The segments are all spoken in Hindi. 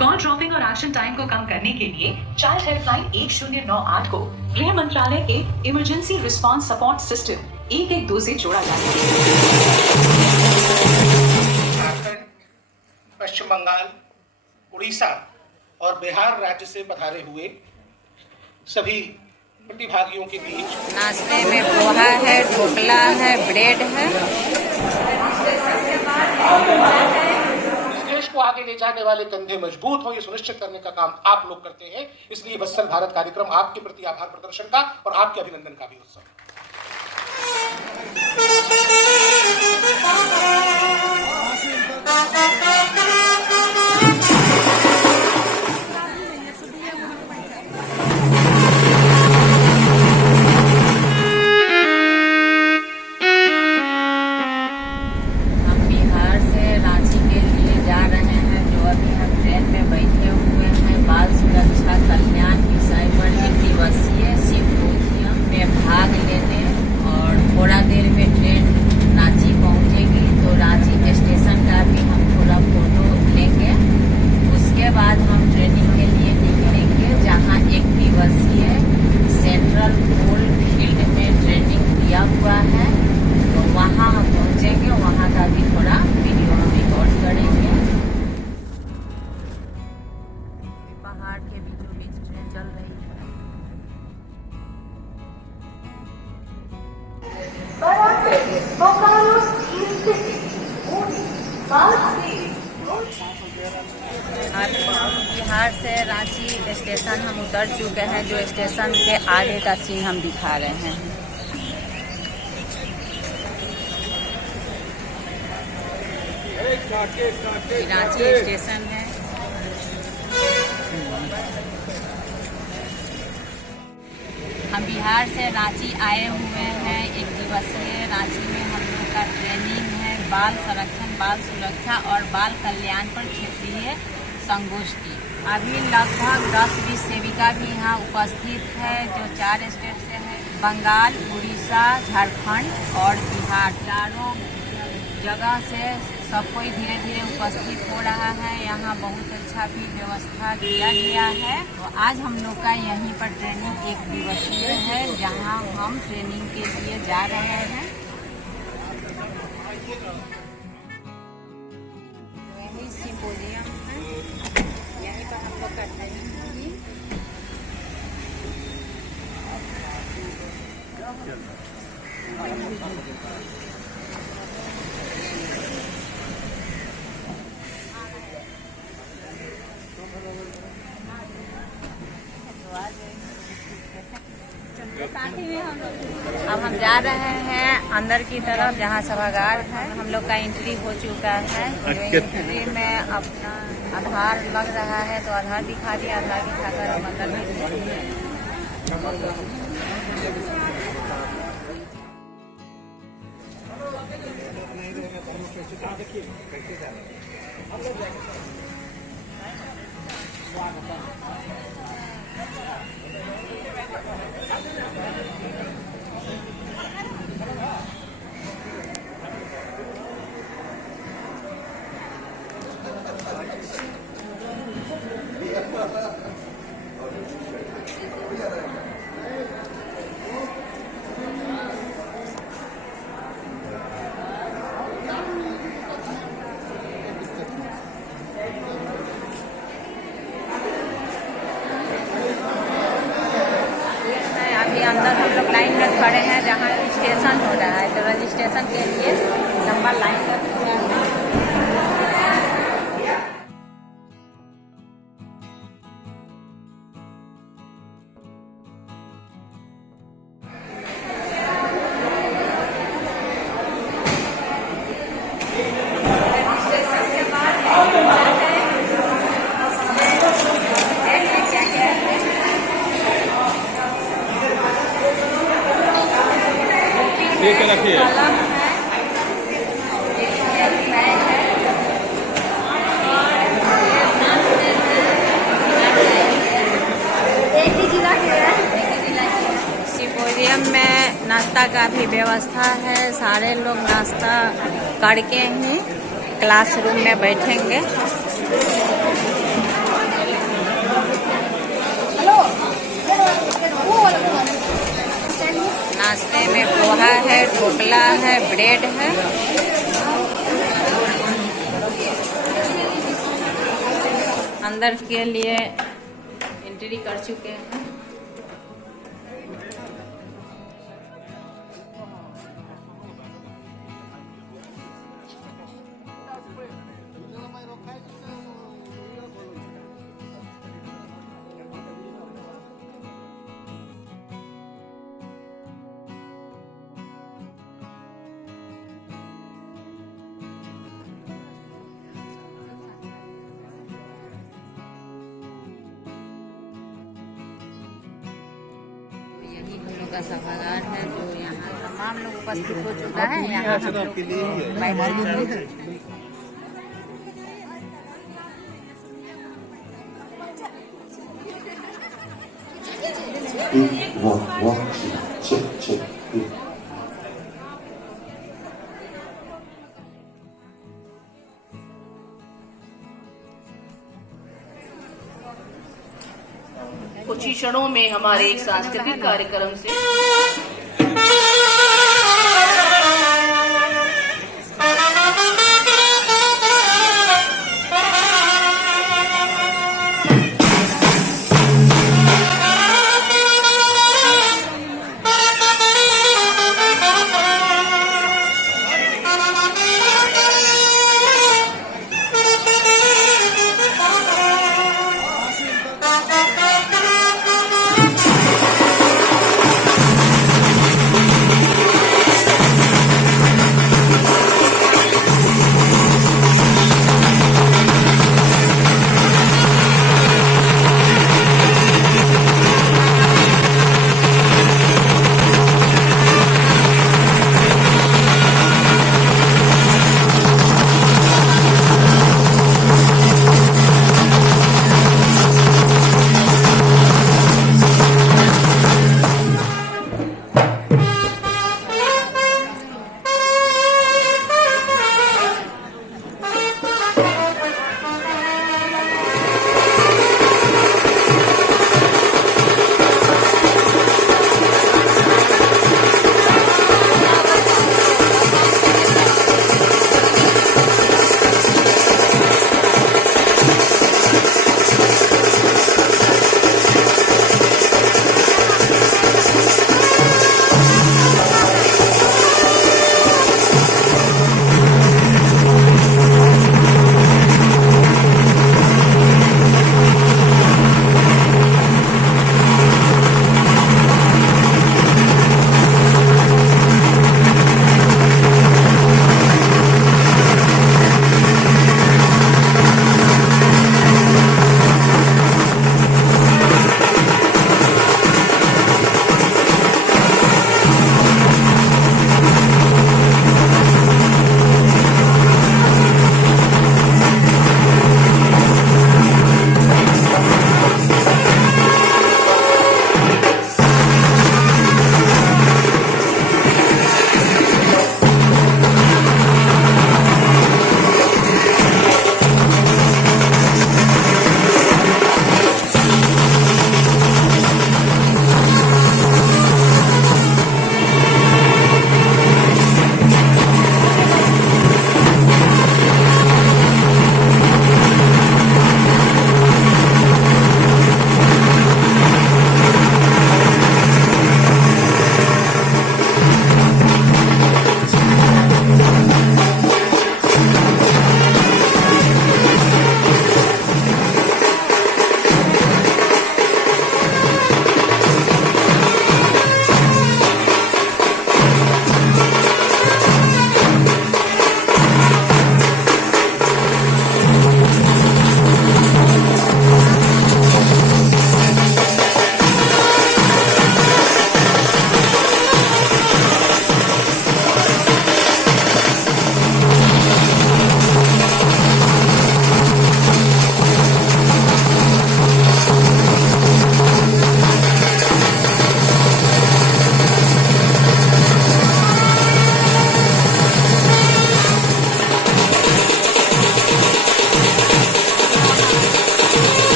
कॉल ड्रॉपिंग और एक्शन टाइम को कम करने के लिए चाइल्ड हेल्पलाइन 1098 को गृह मंत्रालय के इमरजेंसी रिस्पांस सपोर्ट सिस्टम 112 से जोड़ा जाएगा। झारखंड, पश्चिम बंगाल, उड़ीसा और बिहार राज्य से पधारे हुए सभी प्रतिभागियों के बीच नाश्ते में पोहा है, ढोकला है, ब्रेड है। इस देश को आगे ले जाने वाले कंधे मजबूत हो, ये सुनिश्चित करने का काम आप लोग करते हैं। इसलिए वत्सल भारत कार्यक्रम आपके प्रति आभार प्रदर्शन का और आपके अभिनंदन का भी उत्सव है। बिहार से रांची स्टेशन हम उतर चुके हैं। जो स्टेशन के आगे का सीन हम दिखा रहे हैं। रांची स्टेशन है। हम बिहार से रांची आए हुए हैं। 1 दिवसीय रांची में हम लोग का ट्रेनिंग है बाल संरक्षण, बाल सुरक्षा और बाल कल्याण पर क्षेत्रीय संगोष्ठी। अभी लगभग 10-20 सेविका भी यहाँ उपस्थित है जो 4 स्टेट से है, बंगाल, उड़ीसा, झारखंड और बिहार। चारों जगह से सब कोई धीरे धीरे उपस्थित हो रहा है। यहाँ बहुत अच्छा भी व्यवस्था किया गया है। तो आज हम लोग का यहीं पर ट्रेनिंग 1 दिवसीय है जहाँ हम ट्रेनिंग के लिए जा रहे हैं। यही सिम्पोजियम है, यहीं पर हम लोग का ट्रेनिंग होगी। अब हम जा रहे हैं अंदर की तरफ जहाँ सभागार है। हम लोग का एंट्री हो चुका है। एंट्री में अपना आधार लग रहा है तो आधार दिखा दिया। आधार दिखाकर हम अंदर में अंदर हम लोग लाइन में खड़े हैं जहाँ रजिस्ट्रेशन हो रहा है। तो रजिस्ट्रेशन के लिए लंबा लाइन लगा हुआ है। रखिए। सिम्पोजियम में नाश्ता का भी व्यवस्था है। सारे लोग नाश्ता करके ही क्लासरूम में बैठेंगे। है, ढोकला है, ब्रेड है। अंदर के लिए एंट्री कर चुके हैं। यही हम लोग का सभागार है जो यहाँ तमाम लोग उपस्थित हो चुका है। यहाँ हम लोग बैठे हैं। check. कुछ ही क्षणों में हमारे एक सांस्कृतिक कार्यक्रम से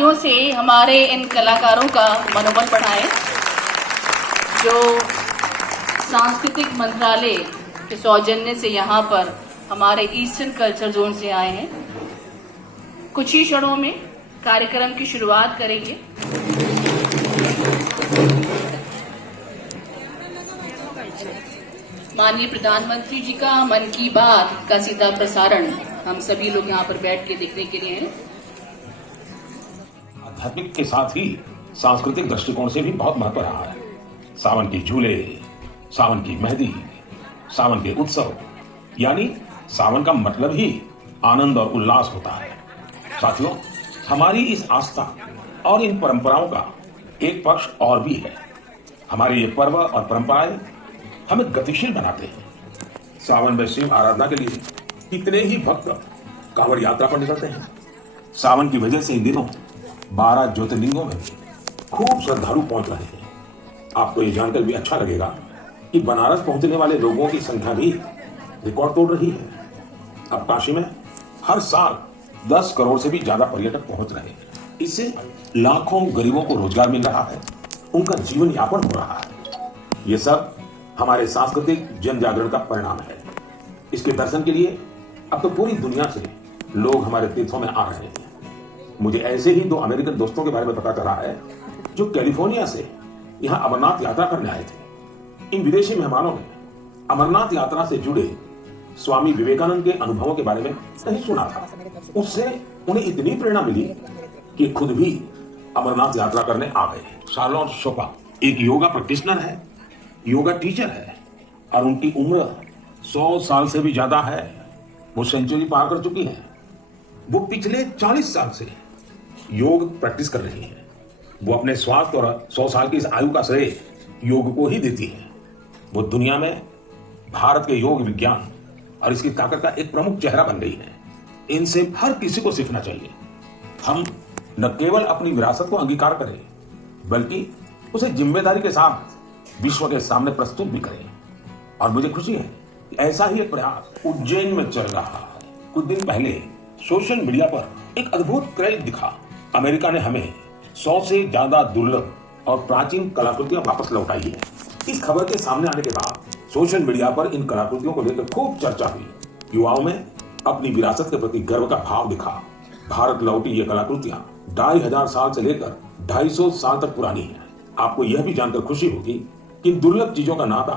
तालियों से हमारे इन कलाकारों का मनोबल बढ़ाएं जो सांस्कृतिक मंत्रालय के सौजन्य से यहाँ पर हमारे ईस्टर्न कल्चर जोन से आए हैं। कुछ ही क्षणों में कार्यक्रम की शुरुआत करेंगे। माननीय प्रधानमंत्री जी का मन की बात का सीधा प्रसारण हम सभी लोग यहाँ पर बैठ के देखने के लिए हैं। आध्यात्मिक के साथ ही सांस्कृतिक दृष्टिकोण से भी बहुत महत्व रहा है। सावन के झूले, सावन की मेहंदी, सावन के उत्सव, यानी सावन का मतलब ही आनंद और उल्लास होता है। साथियों, हमारी इस आस्था और इन परंपराओं का एक पक्ष और भी है। हमारे ये पर्व और परंपराएं हमें गतिशील बनाते हैं। सावन में शिव आराधना के लिए कितने ही भक्त कांवड़ यात्रा पर निकलते हैं। सावन की वजह से इन दिनों 12 ज्योतिर्लिंगों में खूब श्रद्धालु पहुंच रहे हैं। आपको ये जानकर भी अच्छा लगेगा कि बनारस पहुंचने वाले लोगों की संख्या भी रिकॉर्ड तोड़ रही है। अब काशी में हर साल 10 करोड़ से भी ज्यादा पर्यटक पहुंच रहे हैं। इससे लाखों गरीबों को रोजगार मिल रहा है, उनका जीवन यापन हो रहा है। ये सब हमारे सांस्कृतिक जन जागरण का परिणाम है। इसके दर्शन के लिए अब तो पूरी दुनिया से लोग हमारे तीर्थों में आ रहे हैं। मुझे ऐसे ही 2 अमेरिकन दोस्तों के बारे में पता चला है जो कैलिफोर्निया से यहाँ अमरनाथ यात्रा करने आए थे। इन विदेशी मेहमानों ने अमरनाथ यात्रा से जुड़े स्वामी विवेकानंद के अनुभवों के बारे में कहीं सुना था। उससे उन्हें इतनी प्रेरणा मिली कि खुद भी अमरनाथ यात्रा करने आ गए। शार्लोट शोपा एक योगा प्रैक्टिशनर है, योगा टीचर है और उनकी उम्र 100 साल से भी ज्यादा है। वो सेंचुरी पार कर चुकी है। वो पिछले 40 साल से योग प्रैक्टिस कर रही है। वो अपने स्वास्थ्य और 100 साल की इस आयु का श्रेय योग को ही देती है। वो दुनिया में भारत के योग विज्ञान और इसकी ताकत का एक प्रमुख चेहरा बन गई है। इनसे हर किसी को सीखना चाहिए। हम न केवल अपनी विरासत को अंगीकार करें, बल्कि उसे जिम्मेदारी के साथ विश्व के सामने प्रस्तुत भी करें। और मुझे खुशी है कि ऐसा ही एक प्रयास उज्जैन में चल रहा है। कुछ दिन पहले सोशल मीडिया पर एक अद्भुत क्रेज दिखा। अमेरिका ने हमें 100 से ज्यादा दुर्लभ और प्राचीन कलाकृतियां वापस लौटाई है। इस खबर के सामने आने के बाद सोशल मीडिया पर इन कलाकृतियों को लेकर खूब चर्चा हुई। युवाओं में अपनी विरासत के प्रति गर्व का भाव दिखा। भारत लौटी ये कलाकृतियां 2500 साल से लेकर 250 साल तक पुरानी है। आपको यह भी जानकर खुशी होगी कि इन दुर्लभ चीजों का नाता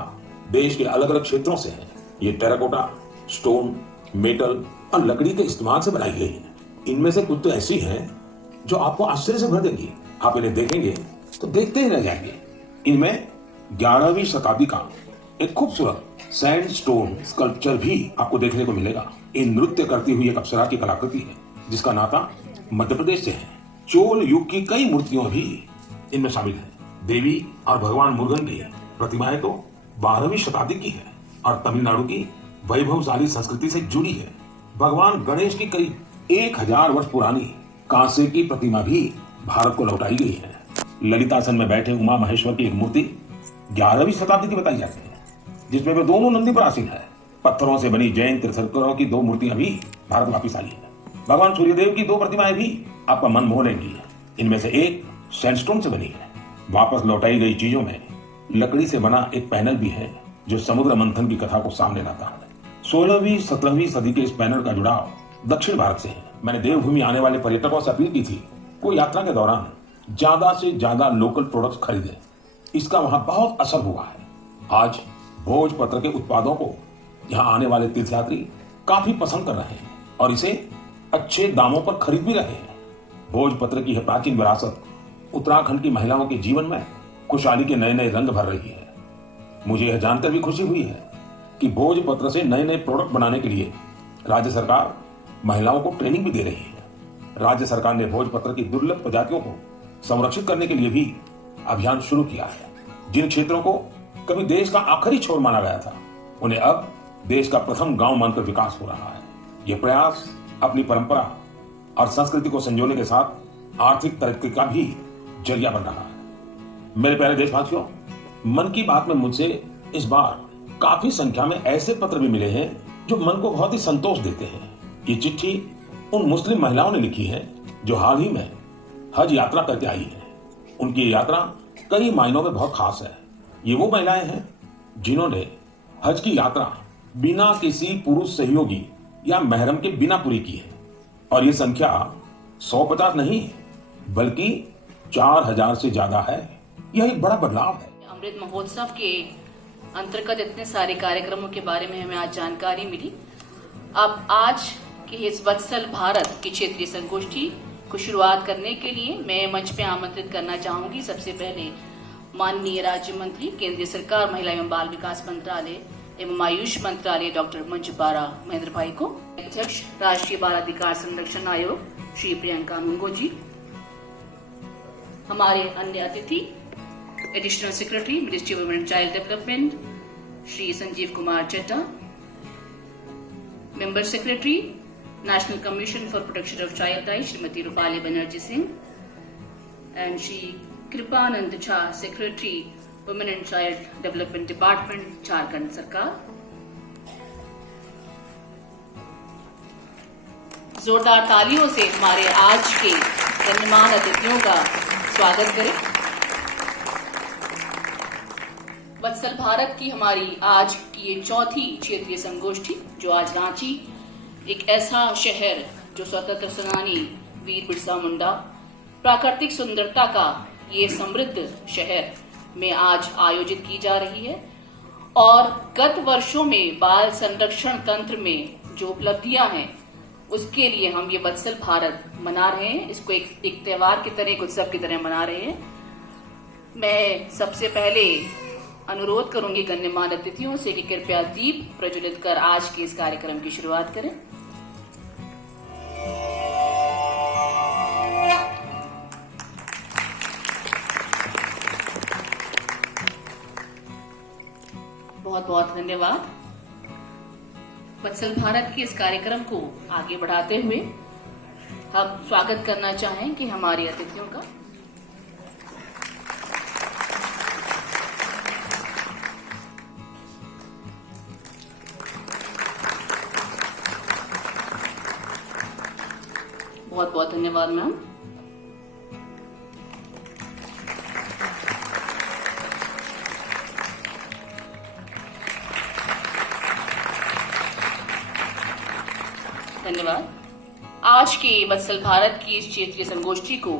देश के अलग अलग क्षेत्रों से है। ये टेराकोटा, स्टोन, मेटल और लकड़ी के इस्तेमाल से बनाई गई है। इनमें से कुछ तो ऐसी हैं जो आपको आश्चर्य से भर देंगी। आप इन्हें देखेंगे तो देखते ही रह जाएंगे। इनमें 11वीं शताब्दी का एक खूबसूरत सैंड स्टोन स्कल्पचर भी आपको देखने को मिलेगा। इन नृत्य करती हुई एक अप्सरा की कलाकृति है जिसका नाता मध्य प्रदेश से है। चोल युग की कई मूर्तियां भी इनमें शामिल है। देवी और भगवान मुरुगन की प्रतिमाएं तो 12वीं शताब्दी की है और तमिलनाडु की वैभवशाली संस्कृति से जुड़ी है। भगवान गणेश की करीब 1000 वर्ष पुरानी कांसे की प्रतिमा भी भारत को लौटाई गई है। ललितासन में बैठे उमा महेश्वर की एक मूर्ति 11वीं शताब्दी की बताई जाती है, जिसमें वे दोनों नंदी पर आसीन है। पत्थरों से बनी जैन तीर्थंकरों की 2 मूर्तियां भी भारत वापिस आई है। भगवान सूर्यदेव की 2 प्रतिमाएं भी आपका मन मोह लेंगी। इनमें से एक सैंडस्टोन से बनी है। वापस लौटाई गई चीजों में लकड़ी से बना एक पैनल भी है जो समुद्र मंथन की कथा को सामने लाता है। 16वीं 17वीं सदी के इस पैनल का जुड़ाव दक्षिण भारत से है। मैंने देवभूमि आने वाले पर्यटकों से अपील की थी वो यात्रा के दौरान ज्यादा से ज्यादा लोकल प्रोडक्ट्स खरीदें। इसका वहां बहुत असर हुआ है। आज भोजपत्र के उत्पादों को यहाँ आने वाले तीर्थयात्री काफी पसंद कर रहे हैं और इसे अच्छे दामों पर खरीद भी रहे हैं। भोजपत्र की यह प्राचीन विरासत उत्तराखंड की महिलाओं के जीवन में खुशहाली के नए नए रंग भर रही है। मुझे यह जानकर भी खुशी हुई है कि भोजपत्र से नए नए प्रोडक्ट बनाने के लिए राज्य सरकार महिलाओं को ट्रेनिंग भी दे रही है। राज्य सरकार ने भोजपत्र की दुर्लभ प्रजातियों को संरक्षित करने के लिए भी अभियान शुरू किया है। जिन क्षेत्रों को कभी देश का आखिरी छोर माना गया था उन्हें अब देश का प्रथम गांव मानकर विकास हो रहा है। यह प्रयास अपनी परंपरा और संस्कृति को संजोने के साथ आर्थिक तरक्की का भी जरिया बन रहा है। मेरे प्यारे देशवासियों, मन की बात में मुझसे इस बार काफी संख्या में ऐसे पत्र भी मिले हैं जो मन को बहुत ही संतोष देते हैं। ये चिट्ठी उन मुस्लिम महिलाओं ने लिखी है जो हाल ही में हज यात्रा करके आई हैं। उनकी ये यात्रा कई मायनों में बहुत खास है। ये वो महिलाएं हैं जिन्होंने हज की यात्रा बिना किसी पुरुष सहयोगी या महरम के बिना पूरी की है, और ये संख्या 150 नहीं बल्कि 4000 से ज्यादा है। यह एक बड़ा बदलाव है। अमृत महोत्सव के अंतर्गत इतने सारे कार्यक्रमों के बारे में हमें आज जानकारी मिली। अब आज की इस वत्सल भारत की क्षेत्रीय संगोष्ठी को शुरुआत करने के लिए मैं मंच पे आमंत्रित करना चाहूंगी सबसे पहले माननीय राज्य मंत्री केंद्रीय सरकार महिला एवं बाल विकास मंत्रालय एवं आयुष मंत्रालय डॉक्टर मंजू बारा महेंद्र भाई को, अध्यक्ष राष्ट्रीय बाल अधिकार संरक्षण आयोग श्री प्रियंका मुंगो जी, हमारे अन्य अतिथि additional secretary ministry of women and child development Shri Sanjeev Kumar Chadha, member secretary national commission for protection of child rights Shrimati Rupali Banerjee Singh and Shri Kripanand Jha, secretary women and child development department Jharkhand सरकार। जोरदार तालियों से हमारे आज के गण्यमान्य अतिथियों का स्वागत करें। वत्सल भारत की हमारी आज की ये चौथी क्षेत्रीय संगोष्ठी, जो आज रांची, एक ऐसा शहर जो स्वतंत्र सेनानी वीर बिरसा मुंडा, प्राकृतिक सुंदरता का ये समृद्ध शहर में आज आयोजित की जा रही है, और गत वर्षों में बाल संरक्षण तंत्र में जो उपलब्धियां हैं उसके लिए हम ये वत्सल भारत मना रहे हैं। इसको एक त्योहार की तरह, एक उत्सव की तरह मना रहे हैं। मैं सबसे पहले अनुरोध करूंगी गण्यमान्य अतिथियों से कि कृपया दीप प्रज्वलित कर आज के इस कार्यक्रम की शुरुआत करें। बहुत बहुत धन्यवाद। वत्सल भारत के इस कार्यक्रम को आगे बढ़ाते हुए हम स्वागत करना चाहेंगे हमारे अतिथियों का। बहुत बहुत धन्यवाद मैम। धन्यवाद। आज के वत्सल भारत की इस क्षेत्रीय संगोष्ठी को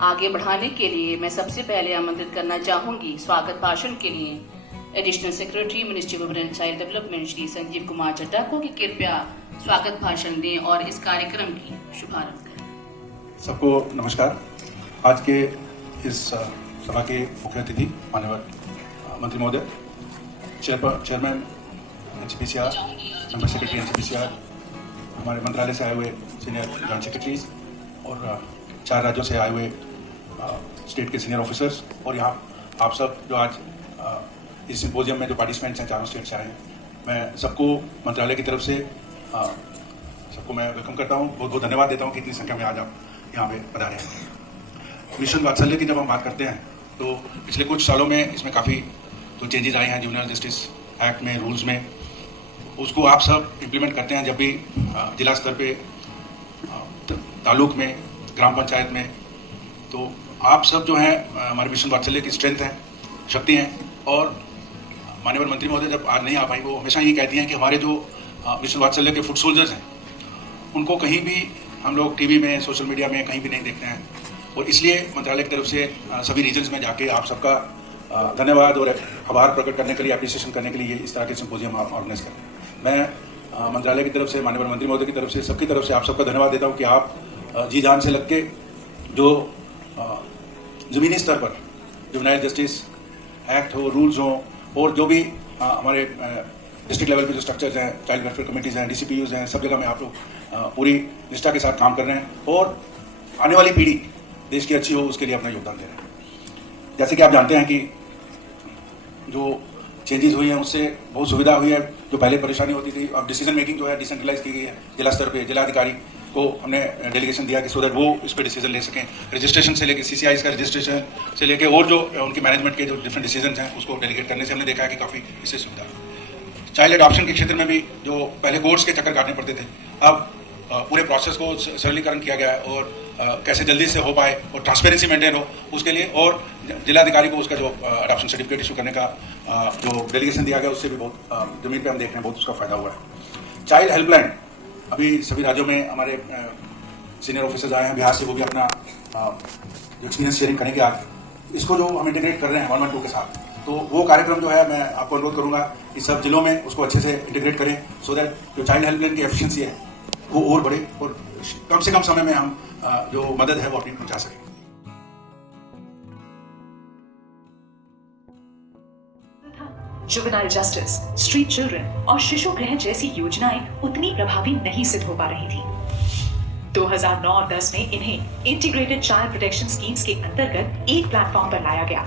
आगे बढ़ाने के लिए मैं सबसे पहले आमंत्रित करना चाहूंगी स्वागत भाषण के लिए additional secretary ministry of women and child development Shri Sanjeev Kumar Chadda को, कि कृपया स्वागत भाषण दें और इस कार्यक्रम की शुभारंभ करें। सबको नमस्कार। आज के इस सभा के मुख्य अतिथि माननीय मंत्री महोदय, chairman NCPCR, member secretary NCPCR, हमारे मंत्रालय से आए हुए सीनियर जॉइंट सेक्रेटरीज और 4 राज्यों से आए हुए स्टेट के सीनियर ऑफिसर्स, और यहाँ आप सब जो आज इस सिम्पोजियम में जो पार्टिसिपेंट्स हैं चारों स्टेट से आए हैं, मैं सबको मंत्रालय की तरफ से सबको मैं वेलकम करता हूँ। बहुत बहुत धन्यवाद देता हूँ कि इतनी संख्या में आज आप यहाँ पे पधारे हैं। मिशन वात्सल्य की जब हम बात करते हैं तो पिछले कुछ सालों में इसमें काफ़ी तो चेंजेस आए हैं जुवेनाइल जस्टिस एक्ट में, रूल्स में। उसको आप सब इम्प्लीमेंट करते हैं जब भी जिला स्तर पे, तालुक में, ग्राम पंचायत में। तो आप सब जो हैं हमारे मिशन वात्सल्य की स्ट्रेंथ है, शक्ति हैं। और माननीय मंत्री महोदय जब आज नहीं आ पाई, वो हमेशा ये कहती हैं कि हमारे जो मिशन वात्सल्य के फुट सोल्जर्स हैं उनको कहीं भी हम लोग टीवी में, सोशल मीडिया में कहीं भी नहीं देखते हैं। और इसलिए मंत्रालय की तरफ से सभी रीजन्स में जाके आप सबका धन्यवाद और आभार प्रकट करने के लिए, अप्रिसिएशन करने के लिए इस तरह के सिम्पोजियम आप ऑर्गेनाइज करते हैं। मैं मंत्रालय की तरफ से, माननीय मंत्री महोदय की तरफ से, सबकी तरफ से आप सबका धन्यवाद देता हूँ कि आप जी जान से लग के जो ज़मीनी स्तर पर जुवेनाइल जस्टिस एक्ट हो, रूल्स हो, और जो भी हमारे डिस्ट्रिक्ट लेवल पे जो स्ट्रक्चर्स हैं, चाइल्ड वेलफेयर कमेटीज़ हैं, DCPUs हैं, सब जगह में आप लोग पूरी निष्ठा के साथ काम कर रहे हैं और आने वाली पीढ़ी देश की अच्छी हो उसके लिए अपना योगदान दे रहे हैं। जैसे कि आप जानते हैं कि जो चेंजेस हुई हैं उससे बहुत सुविधा हुई है। जो पहले परेशानी होती थी, अब डिसीजन मेकिंग जो है डिसेंट्रलाइज की गई है। जिला स्तर पे जिलाधिकारी को हमने डेलीगेशन दिया कि सो दैट वो इस पर डिसीजन ले सकें। रजिस्ट्रेशन से लेके CCIs का रजिस्ट्रेशन से लेके और जो उनकी मैनेजमेंट के जो डिफरेंट डिसीजन हैं उसको डेलीगेट करने से हमने देखा है कि काफ़ी इससे सुविधा है। चाइल्ड अडॉप्शन के क्षेत्र में भी जो पहले कोर्ट्स के चक्कर काटने पड़ते थे, अब पूरे प्रोसेस को सरलीकरण किया गया है और कैसे जल्दी से हो पाए और ट्रांसपेरेंसी मेंटेन हो उसके लिए, और जिलाधिकारी को उसका जो अडॉप्शन सर्टिफिकेट इशू करने का जो डेलीगेशन दिया गया उससे भी बहुत जमीन पे हम देख रहे हैं बहुत उसका फायदा हुआ है। चाइल्ड हेल्पलाइन अभी सभी राज्यों में हमारे सीनियर ऑफिसर्स आए हैं बिहार से, वो भी अपना जो एक्सपीरियंस शेयरिंग करेंगे आगे। इसको जो हम इंटीग्रेट कर रहे हैं 112 के साथ, तो वो कार्यक्रम जो है मैं आपको अनुरोध करूंगा कि सब जिलों में उसको अच्छे से इंटीग्रेट करें, सो दैट जो चाइल्ड हेल्पलाइन की एफिशिएंसी है वो और बढ़े और कम से कम समय में हम जो मदद है वो अपनी पहुंचा सकें। जुवेनाइल जस्टिस, स्ट्रीट चिल्ड्रन और शिशु गृह जैसी योजनाएं उतनी प्रभावी नहीं सिद्ध हो पा रही थी। 2009 और 10 में इन्हें इंटीग्रेटेड चाइल्ड प्रोटेक्शन स्कीम्स के अंतर्गत एक प्लेटफॉर्म पर लाया गया।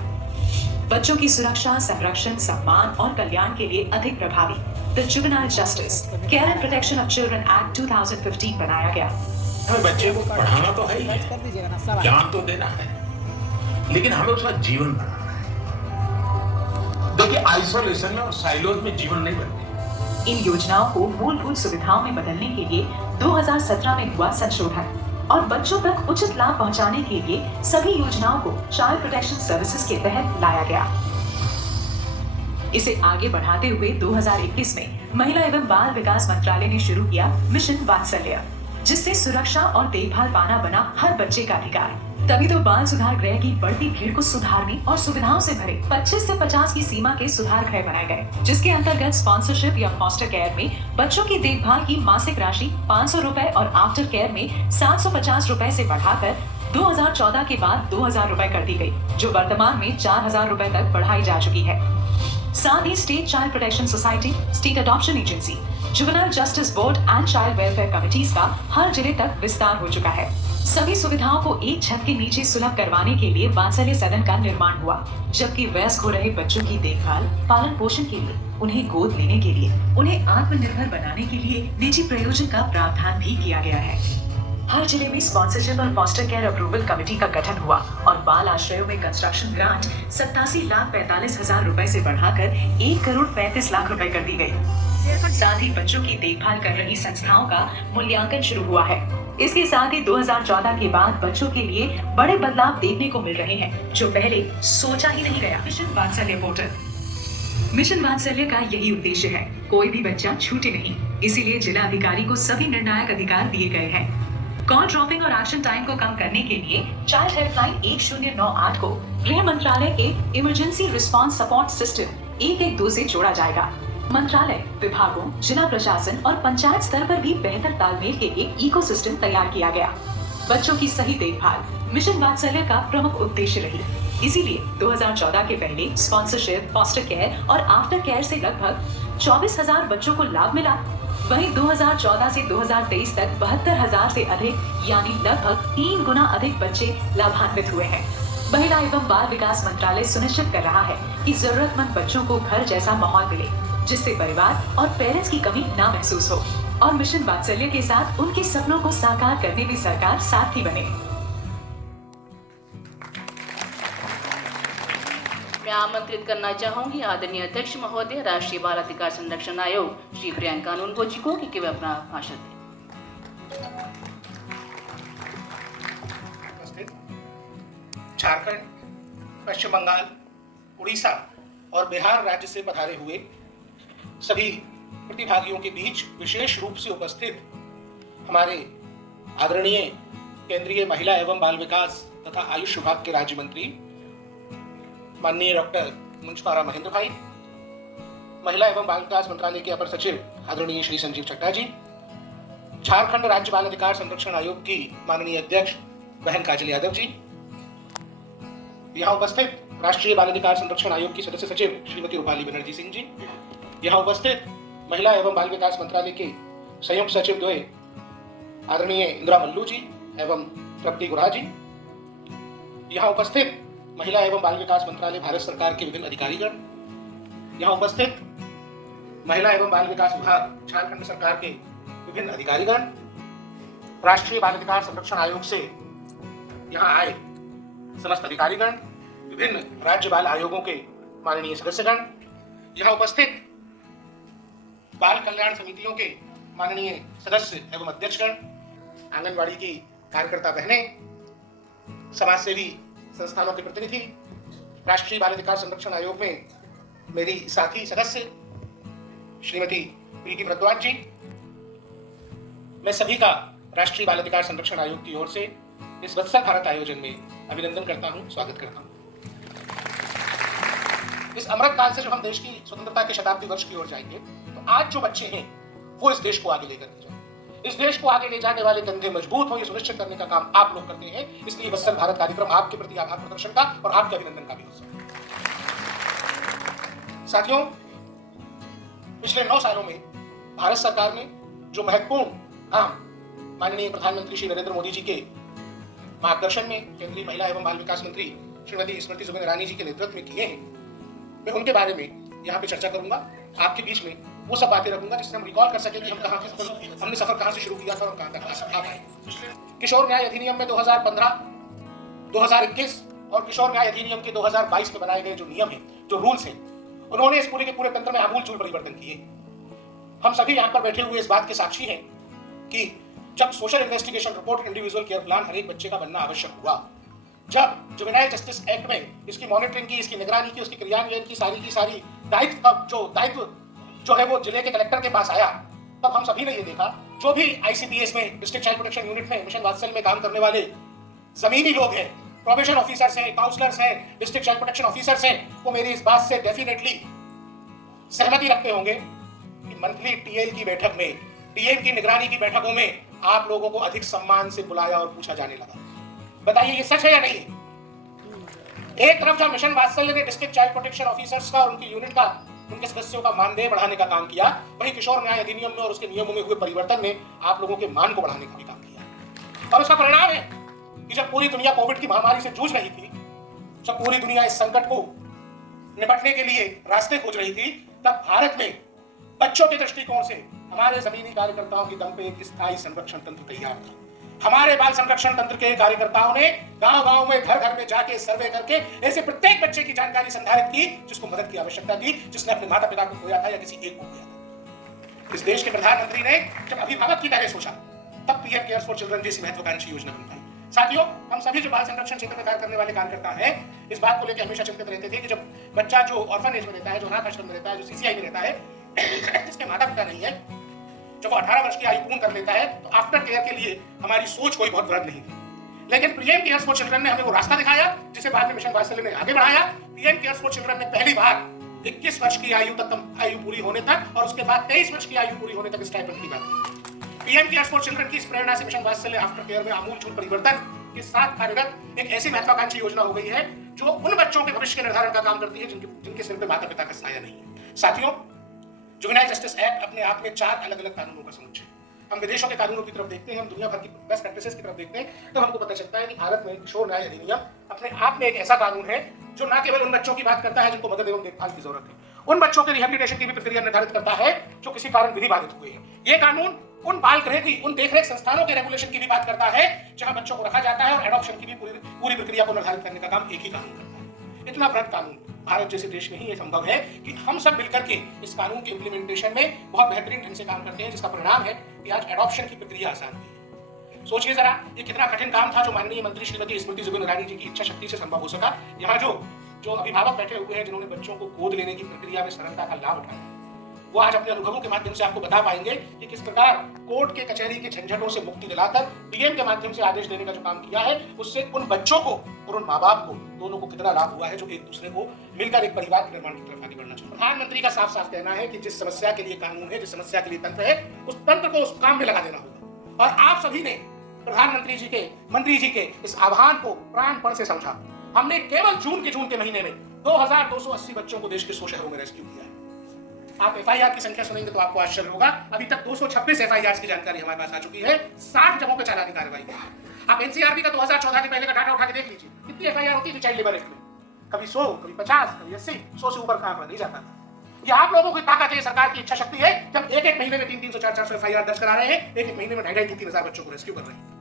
बच्चों की सुरक्षा, संरक्षण, सम्मान और कल्याण के लिए अधिक प्रभावी the juvenile justice care and protection of children act 2015 बनाया गया। हमें बच्चे को पढ़ाना तो है ही है, ज्ञान तो देना है, लेकिन हमें उसका जीवन बनाना है। देखिए, आइसोलेशन में और साइलोज में जीवन नहीं बनते। इन योजनाओं को मूलभूत सुविधाओं में बदलने के लिए 2017 में हुआ संशोधन और बच्चों तक उचित लाभ पहुंचाने के लिए सभी योजनाओं को चाइल्ड प्रोटेक्शन सर्विसेज के तहत लाया गया। इसे आगे बढ़ाते हुए 2021 में महिला एवं बाल विकास मंत्रालय ने शुरू किया मिशन वात्सल्य, जिससे सुरक्षा और देखभाल पाना बना हर बच्चे का अधिकार। तभी तो बाल सुधार गृह की बढ़ती भीड़ को सुधारने और सुविधाओं से भरे 25 से 50 की सीमा के सुधार गृह बनाए गए, जिसके अंतर्गत स्पॉन्सरशिप या फॉस्टर केयर में बच्चों की देखभाल की मासिक राशि 500 रुपए और आफ्टर केयर में 750 रुपए से बढ़ाकर 2014 के बाद 2000 रुपए कर दी गई, जो वर्तमान में 4000 रुपए तक बढ़ाई जा चुकी है। साथ ही state child protection society, state adoption agency, juvenile justice board and child welfare committees का हर जिले तक विस्तार हो चुका है। सभी सुविधाओं को एक छत के नीचे सुलभ करवाने के लिए वात्सल्य सदन का निर्माण हुआ, जबकि वयस्क हो रहे बच्चों की देखभाल, पालन पोषण के लिए, उन्हें गोद लेने के लिए, उन्हें आत्मनिर्भर बनाने के लिए निजी प्रयोजन का प्रावधान भी किया गया है। हर जिले में स्पॉन्सरशिप और फॉस्टर केयर अप्रूवल कमेटी का गठन हुआ और बाल आश्रयों में कंस्ट्रक्शन ग्रांट 87,45,000 रुपए से बढ़ाकर 1,35,00,000 रुपए कर दी गई। साथ ही बच्चों की देखभाल कर रही संस्थाओं का मूल्यांकन शुरू हुआ है। इसके साथ ही 2014 के बाद बच्चों के लिए बड़े बदलाव देखने को मिल रहे हैं, जो पहले सोचा ही नहीं गया। मिशन वात्सल्य पोर्टल। मिशन वात्सल्य का यही उद्देश्य है, कोई भी बच्चा छूटे नहीं। इसीलिए जिला अधिकारी को सभी निर्णायक अधिकार दिए गए हैं। कॉल ड्रॉपिंग और एक्शन टाइम को कम करने के लिए चाइल्ड हेल्पलाइन 1098 को गृह मंत्रालय के इमरजेंसी रिस्पांस सपोर्ट सिस्टम 112 से जोड़ा जाएगा। मंत्रालय, विभागों, जिला प्रशासन और पंचायत स्तर पर भी बेहतर तालमेल के लिए इकोसिस्टम तैयार किया गया। बच्चों की सही देखभाल मिशन वात्सल्य का प्रमुख उद्देश्य रही। इसीलिए 2014 के पहले स्पॉन्सरशिप, फॉस्टर केयर और आफ्टर केयर से लगभग 24,000 बच्चों को लाभ मिला। वहीं 2014 से 2023 तक 72,000 से अधिक यानी लगभग 3 गुना अधिक बच्चे लाभान्वित हुए हैं। महिला एवं बाल विकास मंत्रालय सुनिश्चित कर रहा है कि जरूरतमंद बच्चों को घर जैसा माहौल मिले, जिससे परिवार और पेरेंट्स की कमी ना महसूस हो और मिशन वात्सल्य के साथ उनके सपनों को साकार करने में सरकार साथी बने। मैं आमंत्रित करना चाहूंगी आदरणीय अध्यक्ष महोदय, राष्ट्रीय बाल अधिकार संरक्षण आयोग श्री प्रियंका कानूनगो जी को कि वे अपना भाषण दें। झारखंड, पश्चिम बंगाल, उड़ीसा और बिहार राज्य से पधारे हुए सभी प्रतिभागियों के बीच विशेष रूप से उपस्थित हमारे आदरणीय केंद्रीय महिला एवं बाल विकास तथा आयुष विभाग के राज्य मंत्री माननीय डॉक्टर मुंशपारा महेंद्र भाई, महिला एवं बाल विकास मंत्रालय के अपर सचिव आदरणीय श्री संजीव चड्ढा जी, झारखंड राज्य बाल अधिकार संरक्षण आयोग की माननीय अध्यक्ष बहन काजल यादव जी, यहाँ उपस्थित राष्ट्रीय बाल अधिकार संरक्षण आयोग की सदस्य सचिव श्रीमती रूपाली बनर्जी सिंह जी, यहाँ उपस्थित महिला एवं बाल विकास मंत्रालय के संयुक्त सचिव द्वय आदरणीय इंदिरा मल्लू जी एवं तृप्ति गुरा जी, यहाँ उपस्थित महिला एवं बाल विकास मंत्रालय भारत सरकार के विभिन्न अधिकारीगण, यहाँ उपस्थित महिला एवं बाल विकास विभाग झारखंड सरकार के विभिन्न अधिकारीगण, राष्ट्रीय बाल अधिकार संरक्षण आयोग से यहाँ आए समस्त अधिकारीगण, विभिन्न राज्य बाल आयोगों के माननीय सदस्यगण, यहाँ उपस्थित बाल कल्याण समितियों के माननीय सदस्य एवं अध्यक्षगण, आंगनबाड़ी की कार्यकर्ता बहनें, समाजसेवी संस्थानों के प्रतिनिधि, राष्ट्रीय बाल अधिकार संरक्षण आयोग में मेरी साथी सदस्य श्रीमती प्रीति भरद्वाज जी, मैं सभी का राष्ट्रीय बाल अधिकार संरक्षण आयोग की ओर से इस वत्सल भारत आयोजन में अभिनंदन करता हूं, स्वागत करता हूं। इस अमृत काल से जब हम देश की स्वतंत्रता के शताब्दी वर्ष की ओर जाएंगे, तो आज जो बच्चे हैं वो इस देश को आगे लेकर के जाएं। इस देश को आगे ले जाने वाले कंधे मजबूत हो, ये सुनिश्चित करने का काम आप लोग करते हैं। इसलिए वत्सल भारत कार्यक्रम आपके प्रति आभार प्रदर्शन का और आपके अभिनंदन का भी अवसर है। साथियों, पिछले 9 सालों में भारत सरकार ने जो महत्वपूर्ण काम माननीय प्रधानमंत्री श्री नरेंद्र मोदी जी के मार्गदर्शन में केंद्रीय महिला एवं बाल विकास मंत्री श्रीमती स्मृति जुबिन ईरानी जी के नेतृत्व में किए हैं, मैं उनके बारे में यहाँ पे चर्चा करूंगा। आपके बीच में वो सब बातें रखूंगा जिससे हम रिकॉल कर सकें कि हमने सफर कहां से शुरू किया था और कहां तक आ गए। किशोर न्याय अधिनियम में 2015, 2021 और किशोर न्याय अधिनियम के 2022 में बनाए गए जो नियम हैं, जो रूल्स हैं, उन्होंने इस पूरे के पूरे तंत्र में आमूलचूल परिवर्तन किए। हम सभी यहाँ पर बैठे हुए इस बात के साक्षी हैं कि जब social investigation report, individual care plan हर एक बच्चे का बनना आवश्यक हुआ, जब जुवेनाइल जस्टिस एक्ट में इसकी मॉनिटरिंग की, इसकी निगरानी की, उसकी क्रियान्वयन की सारी दायित्व जो है वो जिले के कलेक्टर के पास आया, तब हम सभी ने ये देखा, जो भी आईसीपीएस में, डिस्ट्रिक्ट चाइल्ड प्रोटेक्शन यूनिट में, मिशन वात्सल्य में काम करने वाले जमीनी लोग हैं, प्रोबेशन ऑफिसर्स हैं, काउंसलर्स हैं, डिस्ट्रिक्ट चाइल्ड प्रोटेक्शन ऑफिसर्स हैं, वो मेरी इस बात से डेफिनेटली सहमति रखते होंगे कि मंथली टीएल की बैठक में, टीएल की निगरानी की बैठकों में आप लोगों को अधिक सम्मान से बुलाया और पूछा जाने लगा। बताइए ये सच है या नहीं? एक तरफ जब मिशन वात्सल्य ने डिस्ट्रिक्ट चाइल्ड प्रोटेक्शन ऑफिसर्स का और उनकी यूनिट का, उनके सदस्यों का मानदेय बढ़ाने का काम किया, वहीं किशोर न्याय अधिनियम में और उसके नियमों में हुए परिवर्तन ने आप लोगों के मान को बढ़ाने का भी काम किया। और उसका परिणाम है कि जब पूरी दुनिया कोविड की महामारी से जूझ रही थी, जब पूरी दुनिया इस संकट को निपटने के लिए रास्ते खोज रही थी, तब भारत में बच्चों के दृष्टिकोण से हमारे जमीनी कार्यकर्ताओं के दम पे एक स्थायी संरक्षण तंत्र तैयार था। हमारे बाल संरक्षण तंत्र के कार्यकर्ताओं ने गांव-गांव में, घर-घर में जाके सर्वे करके ऐसे प्रत्येक बच्चे की जानकारी संधारित की जिसको मदद की आवश्यकता थी, जिसने अपने माता पिता को खोया था या किसी एक को खोया था। इस देश के प्रधानमंत्री ने जब अभिभावक की तरह सोचा, तब पीएम केयर्स फॉर चिल्ड्रन जैसी महत्वाकांक्षी योजना बन पाई। साथियों, हम सभी जो बाल संरक्षण क्षेत्र में कार्य करने वाले कार्यकर्ता हैं, इस बात को लेकर हमेशा चिंतित रहते थे कि जब बच्चा जो ऑर्फनेज में रहता है, जो अनाथ आश्रम में रहता है, जो सीसीआई में रहता है, जिसके माता पिता नहीं है, जब वो 18 वर्ष की आयु पूर्ण कर लेता है, तो आफ्टर केयर के लिए हमारी सोच कोई बहुत वृद्ध नहीं थी। लेकिन पीएम केयर्स फॉर चिल्ड्रन ने हमें वो रास्ता दिखाया जिसे बाद में मिशन वात्सल्य ने आगे बढ़ाया। पीएम केयर्स फॉर चिल्ड्रन ने पहली बार 21 वर्ष की आयु तक आयु पूरी होने तक और उसके बाद 23 वर्ष की आयु पूरी होने तक स्टाइपेंड की बात की। पीएम केयर्स फॉर चिल्ड्रन की इस प्रेरणा से मिशन वात्सल्य आफ्टर केयर में आमूलचूल परिवर्तन के साथ कार्यरत एक ऐसी महत्वाकांक्षी योजना हो गई है जो उन बच्चों के भविष्य के निर्धारण का काम करती है जिनके सिर पे माता पिता का साया नहीं है। साथियों, जुवेनाइल जस्टिस एक्ट अपने आप में 4 अलग-अलग कानूनों का समुच्चय है। हम विदेशों के कानूनों की तरफ देखते हैं, हम दुनिया भर की बेस्ट प्रैक्टिसेस की तरफ देखते हैं, तो हमको पता चलता है कि भारत में किशोर न्याय अधिनियम अपने आप में एक ऐसा कानून है जो न केवल उन बच्चों की बात करता है जिनको मदद एवं देखभाल की जरूरत है, उन बच्चों के रिहेबिलिटेशन की भी प्रक्रिया निर्धारित करता है जो किसी कारण विधि बाधित हुए हैं। ये कानून उन बाल गृह की, उन देखरेख संस्थानों के रेगुलेशन की भी बात करता है जहां बच्चों को रखा जाता है, और एडॉप्शन की भी पूरी प्रक्रिया को निर्धारित करने का काम एक ही कानून करता है। इतना बड़ा कानून भारत जैसे देश में ही ये संभव है कि हम सब मिलकर के इस कानून के इम्प्लीमेंटेशन में बहुत बेहतरीन ढंग से काम करते हैं, जिसका परिणाम है कि आज एडॉप्शन की प्रक्रिया आसान हुई है। सोचिए जरा, ये कितना कठिन काम था जो माननीय मंत्री श्रीमती स्मृति जुबिन ईरानी जी की इच्छा शक्ति से संभव हो सका। यहाँ जो अभिभावक बैठे हुए हैं जिन्होंने बच्चों को गोद लेने की प्रक्रिया में सरलता का लाभ उठाया, वो आज अपने अनुभवों के माध्यम से आपको बता पाएंगे कि किस प्रकार कोर्ट के कचहरी के झंझटों से मुक्ति दिलाकर पीएम के माध्यम से आदेश देने का जो काम किया है, उससे उन बच्चों को और उन माँ बाप को, दोनों को कितना लाभ हुआ है जो एक दूसरे को मिलकर एक परिवार के निर्माण की तरफ आगे बढ़ना चाहिए। प्रधानमंत्री का साफ साफ कहना है कि जिस समस्या के लिए कानून है, जिस समस्या के लिए तंत्र है, उस तंत्र को उस काम में लगा देना होगा। और आप सभी ने प्रधानमंत्री जी के, मंत्री जी के इस आह्वान को प्राणपण से समझा। हमने केवल जून के महीने में 2280 बच्चों को देश के 100 शहरों में रेस्क्यू किया है। आप एफआईआर की संख्या सुनेंगे तो आपको आश्चर्य होगा, अभी तक 226 एफआईआर की जानकारी हमारे पास आ चुकी है, 60 जगहों पे चालानी कार्रवाई हुई है। आप एनसीआरबी का 2014 के पहले का डाटा उठा के देख लीजिए, कितनी एफआईआर होती थी चाइल्ड लेबर एक्ट में, कभी 100, कभी 50, कभी 80, 100 से ऊपर का आंकड़ा नहीं जाता था। ये आप लोगों की ताकत है, सरकार की इच्छा शक्ति है, जब एक महीने में 300, 400 एफआईआर दर्ज करा रहे हैं, एक महीने में 2,500, 3,000 बच्चों को रेस्क्यू कर रहे हैं।